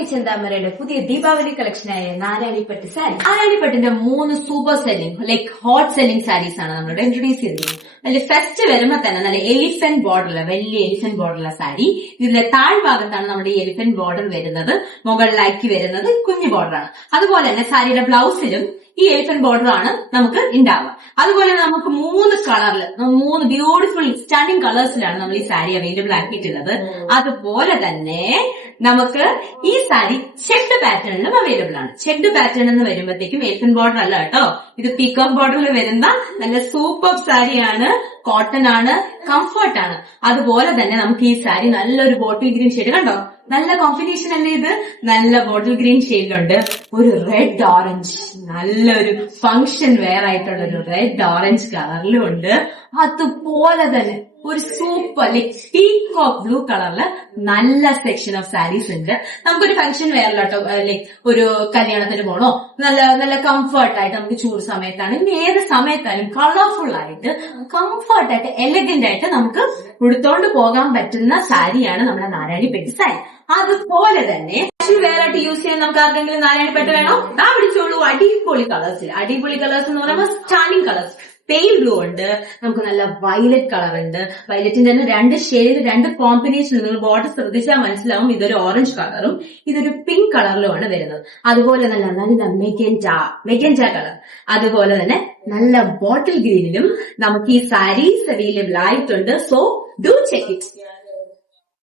My ചെന്താമരയുടെ പുതിയ ദീപാവലി കളക്ഷനായ നാരായണിപ്പട്ട് സാരി. നാരായണിപ്പട്ടിന്റെ 3 super selling like hot selling sarees ആണ് നമ്മളിവിടെ ഇൻട്രൊഡ്യൂസ് ചെയ്തത്. അതിൽ ഫസ്റ്റ് വരുമ്പോ തന്നെ നല്ല എലിഫന്റ് ബോർഡറുള്ള വലിയ എലിഫന്റ് ബോർഡറുള്ള സാരി. ഇതിന്റെ താഴ്ഭാഗത്താണ് നമ്മുടെ ഈ എലിഫന്റ് ബോർഡർ വരുന്നത്. മുകളിലേക്ക് വരുന്നത് കുഞ്ഞു ബോർഡറാണ്. അതുപോലെ തന്നെ സാരിയുടെ ബ്ലൗസിലും ഈ എലിഫന്റ് ബോർഡർ ആണ് നമുക്ക് ഉണ്ടാവുക. അതുപോലെ നമുക്ക് 3 കളറിൽ 3 ബ്യൂട്ടിഫുൾ സ്റ്റണ്ണിങ് കളേഴ്സിലാണ് നമ്മൾ ഈ സാരി അവൈലബിൾ ആക്കിയിട്ടുള്ളത്. അതുപോലെ തന്നെ നമുക്ക് ഈ സാരി ചെക്ഡ് പാറ്റേണിലും അവൈലബിൾ ആണ്. ചെക്ഡ് പാറ്റേൺ എന്ന് വരുമ്പോഴത്തേക്കും എലിഫന്റ് ബോർഡർ അല്ല കേട്ടോ, ഇത് പീകോക്ക് ബോർഡറിൽ വരുന്ന നല്ല സൂപ്പർ സാരിയാണ്. കോട്ടൺ ആണ്, കംഫർട്ട് ആണ്. അതുപോലെ തന്നെ നമുക്ക് ഈ സാരി നല്ലൊരു ബോട്ടിൽ ഗ്രീൻ ഷെയ്ഡ് കണ്ടോ, നല്ല കോമ്പിനേഷൻ അല്ലേ ഇത്. നല്ല ബോട്ടിൽ ഗ്രീൻ ഷെയ്ഡിലുണ്ട് ഒരു റെഡ് ഓറഞ്ച്, നല്ലൊരു ഫംഗ്ഷൻ വെയർ ആയിട്ടുള്ള ഒരു റെഡ് ഓറഞ്ച് കളറിലും ഉണ്ട്. അതുപോലെ തന്നെ ഒരു സൂപ്പർ ലൈക് പീകോക്ക് ബ്ലൂ കളറില് നല്ല സെക്ഷൻ ഓഫ് സാരീസ് ഉണ്ട്. നമുക്കൊരു ഫംഗ്ഷൻ വെയറിലോട്ടോ ലൈക് ഒരു കല്യാണത്തിന് പോണോ, നല്ല കംഫർട്ടായിട്ട് നമുക്ക് ചൂട് സമയത്താണ് ഇനി ഏത് സമയത്തായാലും കളർഫുൾ ആയിട്ട് കംഫർട്ടായിട്ട് എലഗന്റ് ആയിട്ട് നമുക്ക് ഉടുത്തോണ്ട് പോകാൻ പറ്റുന്ന സാരിയാണ് നമ്മുടെ നാരായണിപ്പെട്ട് സാരി. അതുപോലെ തന്നെ വെയർ ആയിട്ട് യൂസ് ചെയ്യാൻ നമുക്ക് ആർക്കെങ്കിലും നാരായണിപ്പെട്ട് വേണോ, പിടിച്ചോളൂ. അടിപൊളി കളേഴ്സിൽ അടിപൊളി കളേഴ്സ് എന്ന് പറയുമ്പോൾ സ്റ്റാൻഡിങ് കളേഴ്സ്. പെയിൽ ബ്ലൂ ഉണ്ട്, നമുക്ക് നല്ല വയലറ്റ് കളർ ഉണ്ട്. വയലറ്റിന്റെ തന്നെ 2 ഷെയ്ഡ് 2 കോമ്പിനേഷൻ. നിങ്ങൾ ബോർഡർ ശ്രദ്ധിച്ചാൽ മനസ്സിലാവും ഇതൊരു ഓറഞ്ച് കളറും ഇതൊരു പിങ്ക് കളറിലുമാണ് വരുന്നത്. അതുപോലെ തന്നെ നല്ല മെഗൻറ്റ കളർ, അതുപോലെ തന്നെ നല്ല ബോട്ടിൽ ഗ്രീനിലും നമുക്ക് ഈ സാരീസ് അവൈലബിൾ ആയിട്ടുണ്ട്. So do check it.